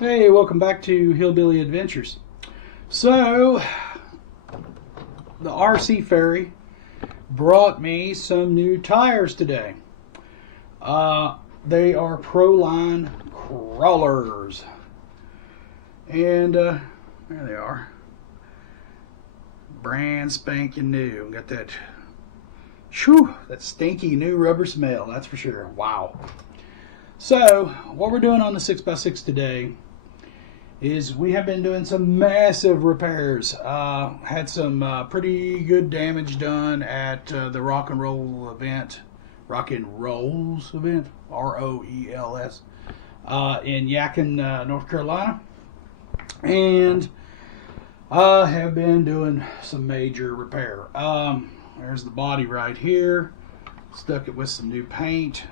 Hey, welcome back to Hillbilly Adventures. So, the RC Ferry brought me some new tires today. They are Proline crawlers. And there they are. Brand spanking new. Got that, that stinky new rubber smell, that's for sure. Wow. So, what we're doing on the 6x6 today is we have been doing some massive repairs. Had some pretty good damage done at the Rock and Rolls event, ROELS, in Yadkin, North Carolina. And I have been doing some major repair. There's the body right here. Stuck it with some new paint.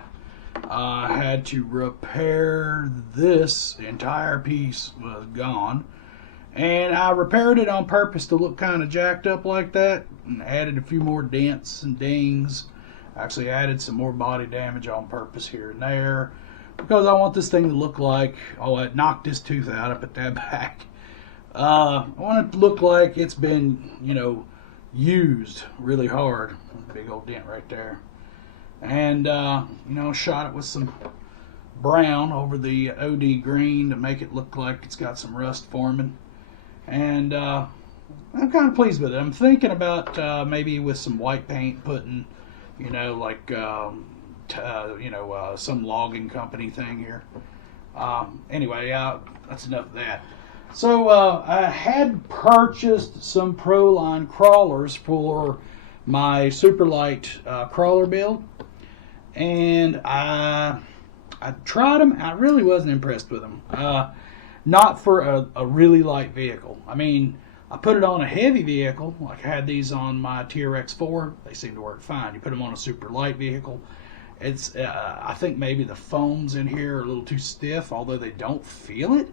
I had to repair this entire piece, was gone, and I repaired it on purpose to look kind of jacked up like that, and added a few more dents and dings. Actually added some more body damage on purpose here and there because I want this thing to look like, oh, I knocked this tooth out, I put that back. I want it to look like it's been, used really hard. Big old dent right there. And shot it with some brown over the OD green to make it look like it's got some rust forming. And I'm kind of pleased with it. I'm thinking about maybe with some white paint putting, some logging company thing here. Anyway, that's enough of that. So I had purchased some Proline crawlers for my super light crawler build. And I tried them. I really wasn't impressed with them. Not for a really light vehicle. I mean, I put it on a heavy vehicle, like I had these on my TRX4. They seem to work fine. You put them on a super light vehicle. It's I think maybe the foams in here are a little too stiff, although they don't feel it.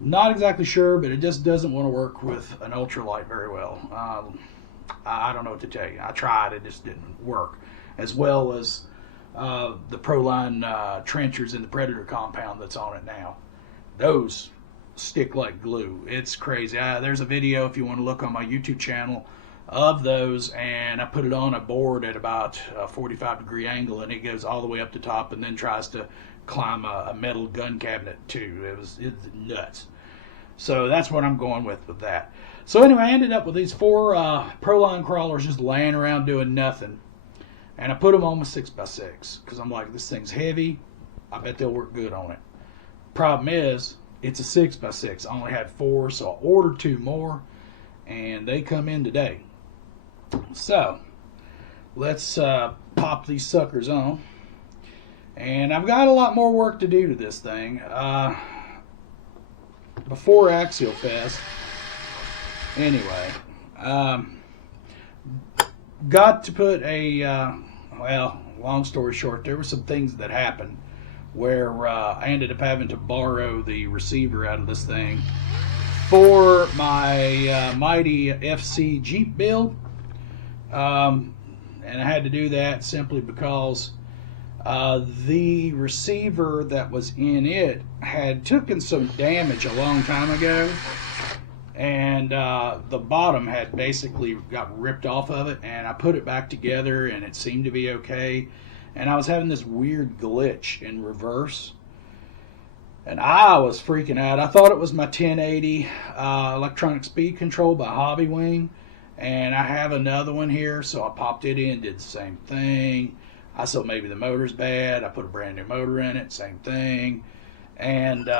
Not exactly sure, but it just doesn't want to work with an ultralight very well. I don't know what to tell you. I tried, it just didn't work. As well as the Proline trenchers in the Predator compound that's on it now. Those stick like glue. It's crazy. There's a video, if you want to look on my YouTube channel, of those, and I put it on a board at about a 45-degree angle, and it goes all the way up the top and then tries to climb a metal gun cabinet too. It's nuts. So that's what I'm going with that. So anyway, I ended up with these 4 Proline crawlers just laying around doing nothing. And I put them on my 6x6 because I'm like, this thing's heavy. I bet they'll work good on it. Problem is, it's a 6x6. I only had 4, so I ordered 2 more, and they come in today. So let's pop these suckers on. And I've got a lot more work to do to this thing. Before Axial Fest, anyway, got to put a, long story short, there were some things that happened where I ended up having to borrow the receiver out of this thing for my Mighty FC Jeep build. And I had to do that simply because the receiver that was in it had taken some damage a long time ago, and the bottom had basically got ripped off of it, and I put it back together and it seemed to be okay, and I was having this weird glitch in reverse, and I was freaking out. I thought it was my 1080 electronic speed control by Hobbywing, and I have another one here, so I popped it in, did the same thing. I thought maybe the motor's bad. I put a brand new motor in it, same thing. And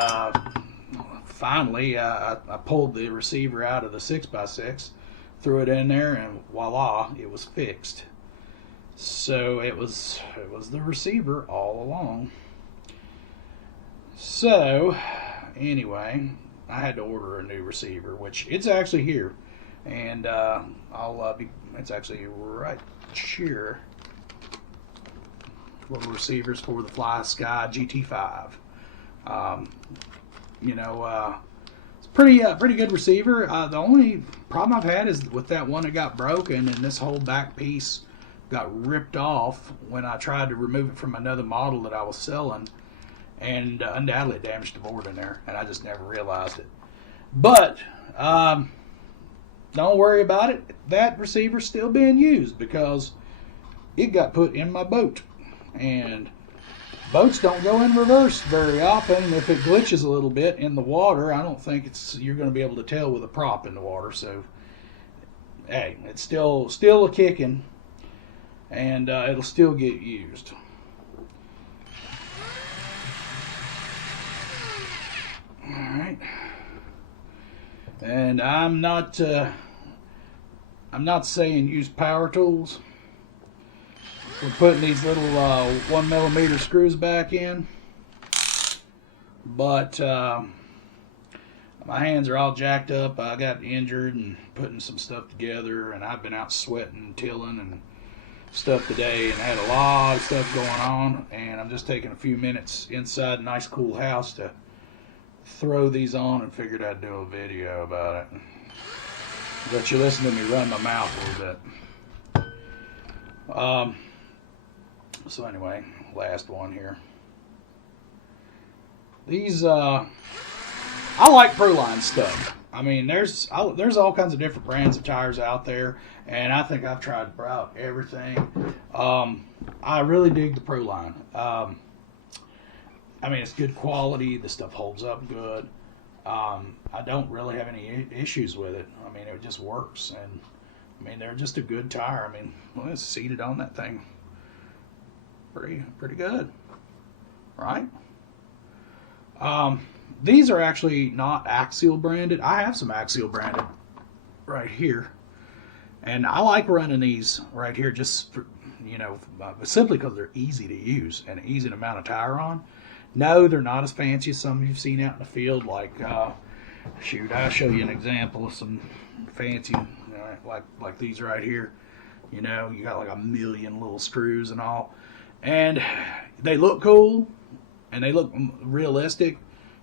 finally, I pulled the receiver out of the 6x6, threw it in there, and voila, it was fixed. So it was the receiver all along. So anyway, I had to order a new receiver, which it's actually here, and it's actually right here. Little receivers for the Fly Sky GT5. It's pretty good receiver. The only problem I've had is with that one that got broken, and this whole back piece got ripped off when I tried to remove it from another model that I was selling. and undoubtedly it damaged the board in there, and I just never realized it. But don't worry about it. That receiver's still being used because it got put in my boat, and boats don't go in reverse very often. If it glitches a little bit in the water, I don't think you're going to be able to tell with a prop in the water. So, hey, it's still a kicking, and it'll still get used. All right, and I'm not saying use power tools. We're putting these little 1mm screws back in, but my hands are all jacked up. I got injured and putting some stuff together, and I've been out sweating, tilling, and stuff today, and had a lot of stuff going on, and I'm just taking a few minutes inside a nice cool house to throw these on, and figured I'd do a video about it. Let you listen to me run my mouth a little bit. So anyway, last one here. These, I like Proline stuff. I mean, there's all kinds of different brands of tires out there, and I think I've tried about everything. I really dig the Proline. I mean, it's good quality. The stuff holds up good. I don't really have any issues with it. I mean, it just works, and I mean, they're just a good tire. I mean, well, it's seated on that thing. Pretty good, right? These are actually not Axial branded. I have some Axial branded right here, and I like running these right here just for, simply because they're easy to use and easy to mount a tire on. No, they're not as fancy as some you've seen out in the field. Like, shoot, I'll show you an example of some fancy, like these right here. You got like a million little screws and all. And they look cool, and they look realistic,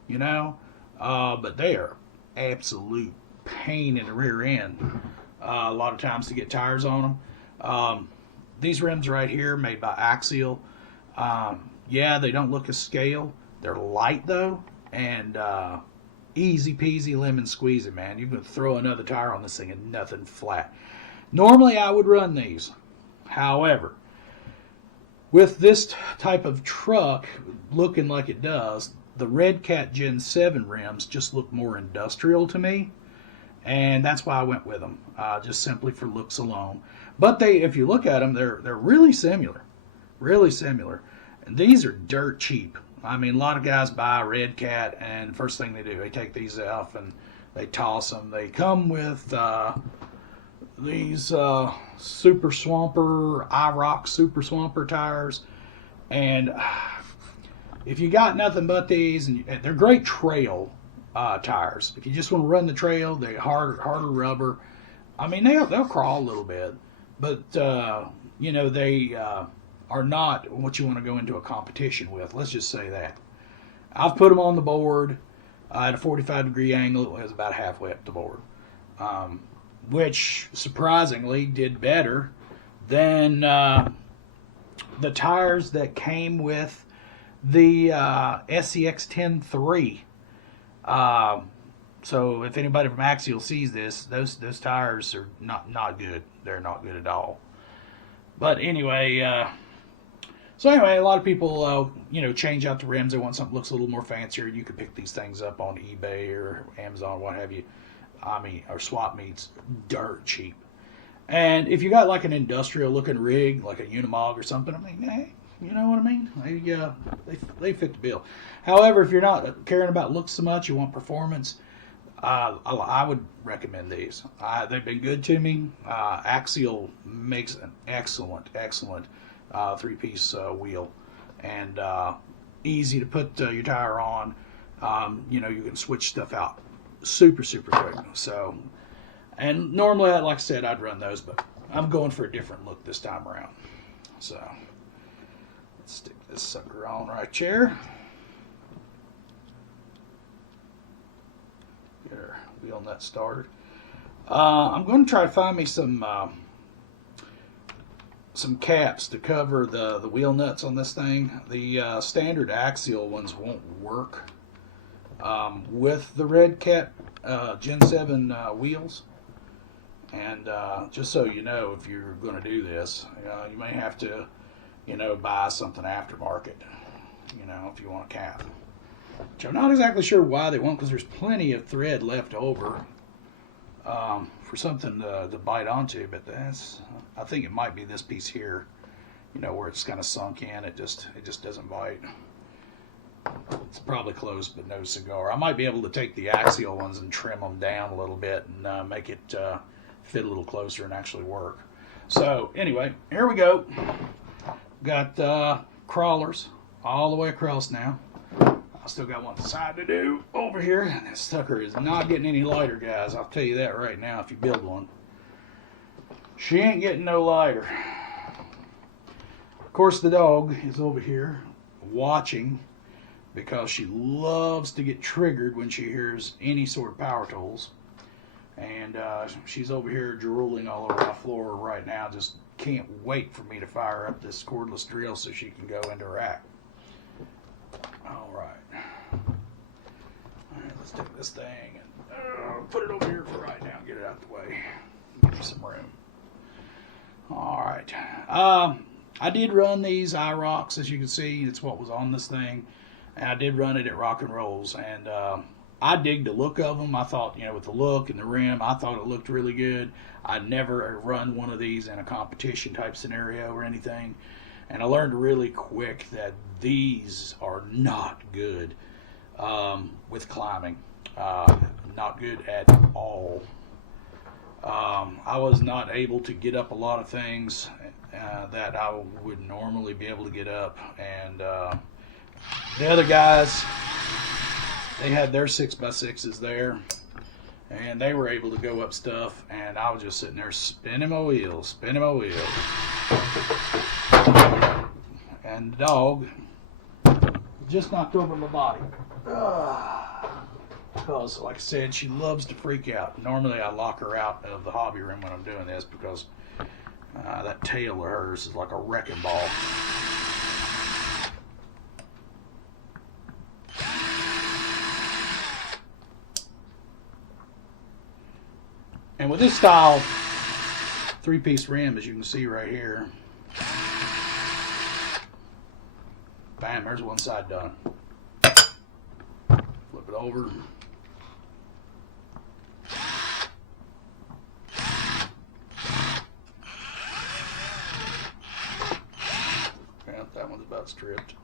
but they are absolute pain in the rear end a lot of times to get tires on them. These rims right here, made by Axial, yeah, they don't look as scale. They're light, though, and easy peasy lemon squeezy, man. You can throw another tire on this thing and nothing flat. Normally, I would run these. However, with this type of truck looking like it does, the Red Cat Gen 7 rims just look more industrial to me, and that's why I went with them, just simply for looks alone. But if you look at them, they're really similar, and these are dirt cheap. I mean, a lot of guys buy a Red Cat, and the first thing they do, they take these off and they toss them. They come with these Super Swamper, IROC Super Swamper tires, and if you got nothing but these, and they're great trail tires. If you just want to run the trail, they're harder rubber. I mean, they'll crawl a little bit, but they are not what you want to go into a competition with. Let's just say that. I've put them on the board at a 45-degree angle. It was about halfway up the board. Which surprisingly did better than the tires that came with the sc10 3. So if anybody from Axial sees this, those tires are not good. They're not good at all. But anyway, a lot of people change out the rims. They want something that looks a little more fancier. You could pick these things up on eBay or Amazon, what have you. Or swap meets, dirt cheap. And if you got like an industrial looking rig, like a Unimog or something, I mean, hey, you know what I mean? They fit the bill. However, if you're not caring about looks so much, you want performance, I would recommend these. They've been good to me. Axial makes an excellent three-piece wheel, and easy to put your tire on. You can switch stuff out super quick. So, and normally, like I said, I'd run those, but I'm going for a different look this time around. So, let's stick this sucker on right here. Get our wheel nut started. I'm going to try to find me some some caps to cover the wheel nuts on this thing. The standard Axial ones won't work with the red cat Gen 7 wheels. And just so you know, if you're going to do this, you may have to, buy something aftermarket, if you want a cap. Which I'm not exactly sure why they won't, because there's plenty of thread left over for something to bite onto. But I think it might be this piece here, where it's kind of sunk in. It just doesn't bite. It's probably close, but no cigar. I might be able to take the Axial ones and trim them down a little bit and make it fit a little closer and actually work. So anyway, here we go. Got crawlers all the way across now. I still got one side to do over here. This sucker is not getting any lighter, guys. I'll tell you that right now if you build one. She ain't getting no lighter. Of course, the dog is over here watching because she loves to get triggered when she hears any sort of power tools. And she's over here drooling all over my floor right now. Just can't wait for me to fire up this cordless drill so she can go into her rack. All right. Let's take this thing and put it over here for right now. Get it out the way. Give me some room. All right. I did run these iRocks, as you can see. It's what was on this thing. And I did run it at Rock and Rolls. And I dig the look of them. I thought, with the look and the rim, I thought it looked really good. I'd never run one of these in a competition type scenario or anything. And I learned really quick that these are not good with climbing. Not good at all. I was not able to get up a lot of things that I would normally be able to get up. And the other guys, they had their 6x6s there. And they were able to go up stuff. And I was just sitting there spinning my wheels. And the dog just knocked over my body. Because, like I said, she loves to freak out. Normally, I lock her out of the hobby room when I'm doing this because that tail of hers is like a wrecking ball. And with this style 3-piece rim, as you can see right here, bam, there's one side done. Flip it over. Yeah, that one's about stripped.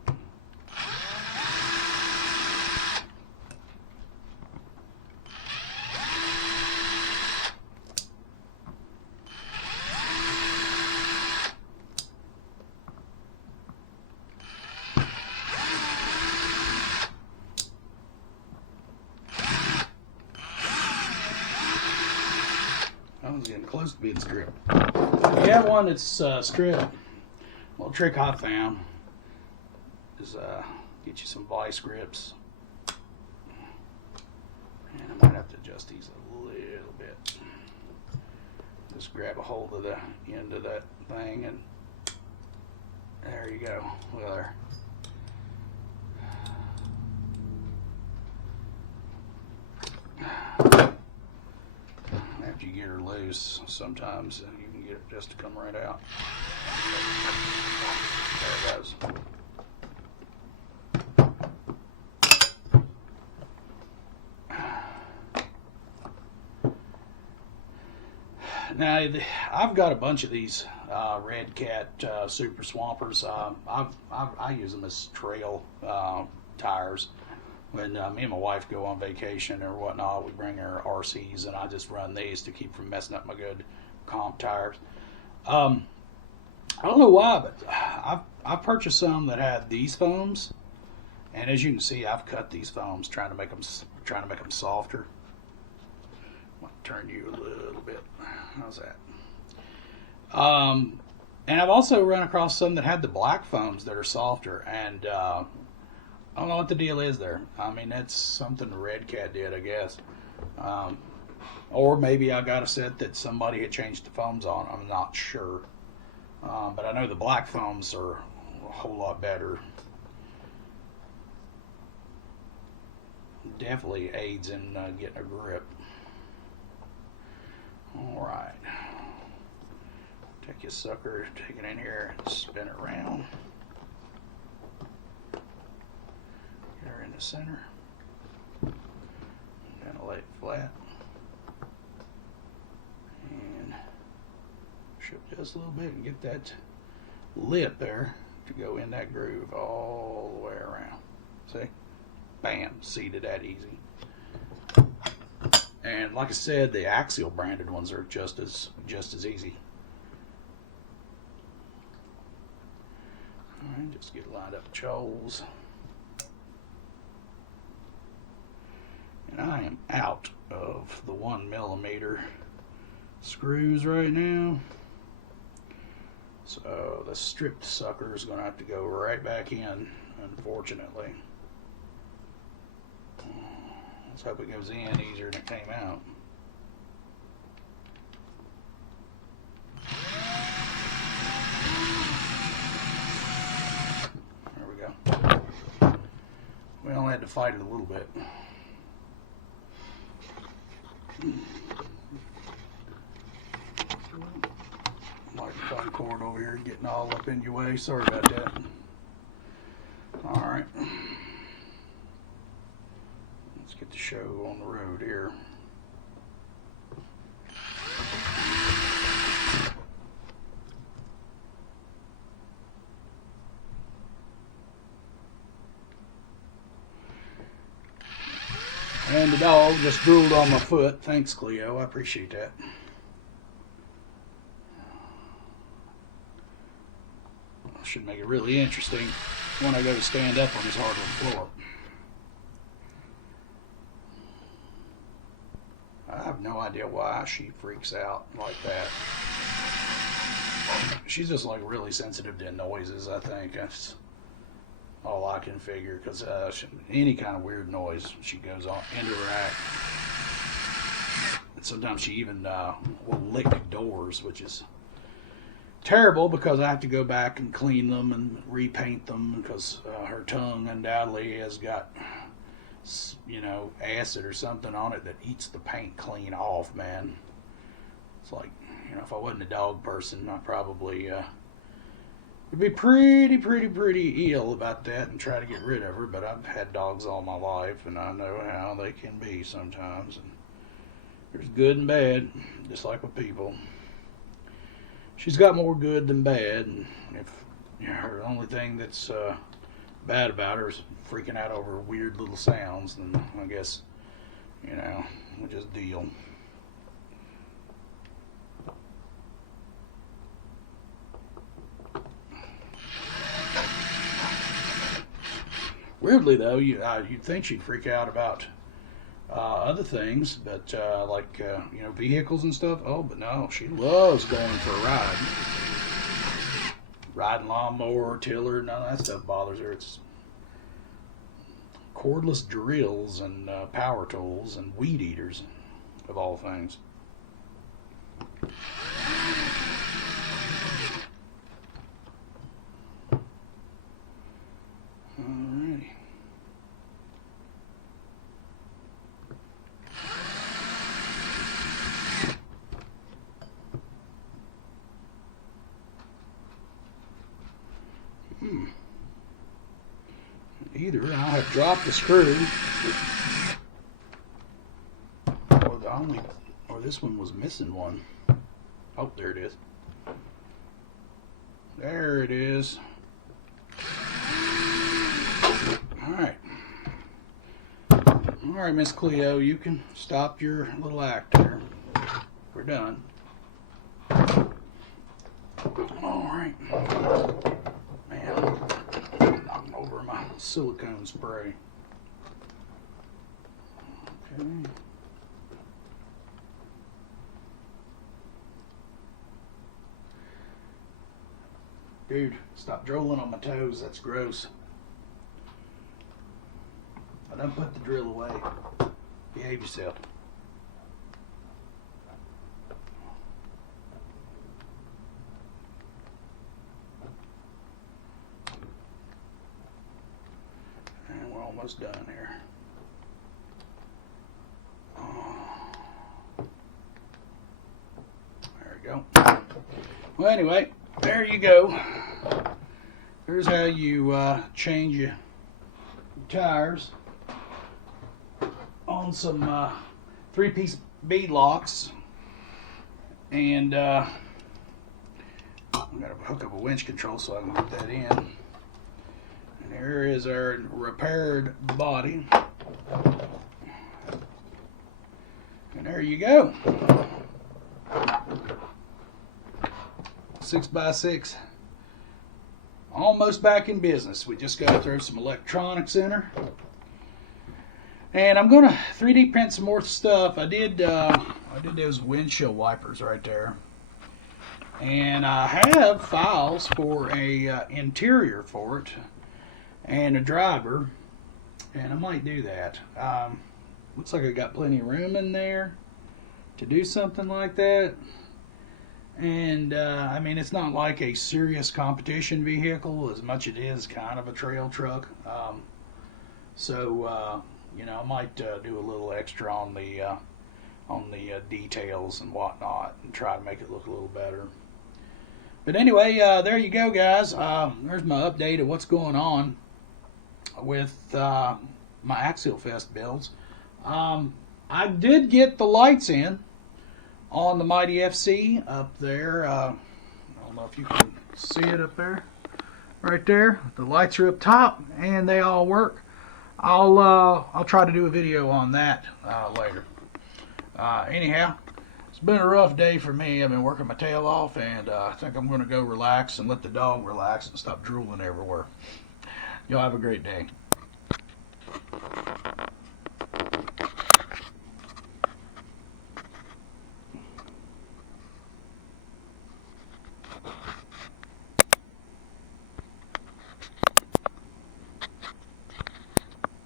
I was getting close to being stripped. If you have one that's stripped, a little trick I found is get you some vice grips. And I might have to adjust these a little bit. Just grab a hold of the end of that thing and there you go. Well, there. After you get her loose, sometimes you can get it just to come right out. There it goes. Now, I've got a bunch of these Red Cat Super Swampers. I use them as trail tires. When me and my wife go on vacation or whatnot, we bring our RCs, and I just run these to keep from messing up my good comp tires. I don't know why, but I purchased some that had these foams, and as you can see, I've cut these foams trying to make them softer. I'm gonna turn you a little bit. How's that? And I've also run across some that had the black foams that are softer, and I don't know what the deal is there. I mean, that's something the Red Cat did, I guess. Or maybe I got a set that somebody had changed the foams on. I'm not sure. But I know the black foams are a whole lot better. Definitely aids in getting a grip. All right. Take your sucker, take it in here, and spin it around. Get her in the center. Kind of lay it flat. And shift just a little bit and get that lip there to go in that groove all the way around. See? Bam, seated that easy. And like I said, the Axial branded ones are just as easy. All right, just get lined up choles. And I am out of the 1mm screws right now. So the stripped sucker is going to have to go right back in, unfortunately. Let's hope it goes in easier than it came out. There we go. We only had to fight it a little bit. Microphone cord over here getting all up in your way. Sorry about that. All right. Let's get the show on the road here. And the dog just drooled on my foot. Thanks, Cleo. I appreciate that. Should make it really interesting when I go to stand up on this hardwood floor. I have no idea why she freaks out like that. She's just like really sensitive to noises, I think. That's all I can figure, because any kind of weird noise, she goes on into her act. And sometimes she even will lick doors, which is terrible because I have to go back and clean them and repaint them, because her tongue undoubtedly has got, you know, acid or something on it that eats the paint clean off, man. It's like, you know, if I wasn't a dog person, I probably would be pretty ill about that and try to get rid of her. But I've had dogs all my life, and I know how they can be sometimes. And there's good and bad, just like with people. She's got more good than bad, and if you know, her only thing that's bad about her is freaking out over weird little sounds, then I guess, you know, we'll just deal. Weirdly though, you'd think she'd freak out about other things, but like you know, vehicles and stuff. Oh, but no, she loves going for a ride. Riding lawnmower, tiller, none of that stuff bothers her. It's cordless drills and power tools and weed eaters, of all things. Alrighty. Either I'll have dropped the screw, or this one was missing one. Oh, there it is. There it is. All right, Miss Cleo, you can stop your little act here. We're done. All right. Man, I'm knocking over my silicone spray. Okay. Dude, stop drooling on my toes. That's gross. I done put the drill away. Behave yourself. almost done here. There we go. Well, anyway, there you go. Here's how you change your tires on some 3-piece bead locks. And I'm going to hook up a winch control so I can get that in. And here is our repaired body. And there you go. 6x6. Almost back in business. We just got to throw some electronics in her. And I'm going to 3D print some more stuff. I did those windshield wipers right there. And I have files for a interior for it and a driver. And I might do that. Looks like I got plenty of room in there to do something like that. And I mean, it's not like a serious competition vehicle as much as it is kind of a trail truck. You know, I might do a little extra on the details and whatnot and try to make it look a little better. But anyway, there you go, guys. There's my update of what's going on with my Axial Fest builds. I did get the lights in on the Mighty FC up there. I don't know if you can see it up there. Right there. The lights are up top and they all work. I'll try to do a video on that later. Anyhow, it's been a rough day for me. I've been working my tail off, and I think I'm going to go relax and let the dog relax and stop drooling everywhere. Y'all have a great day.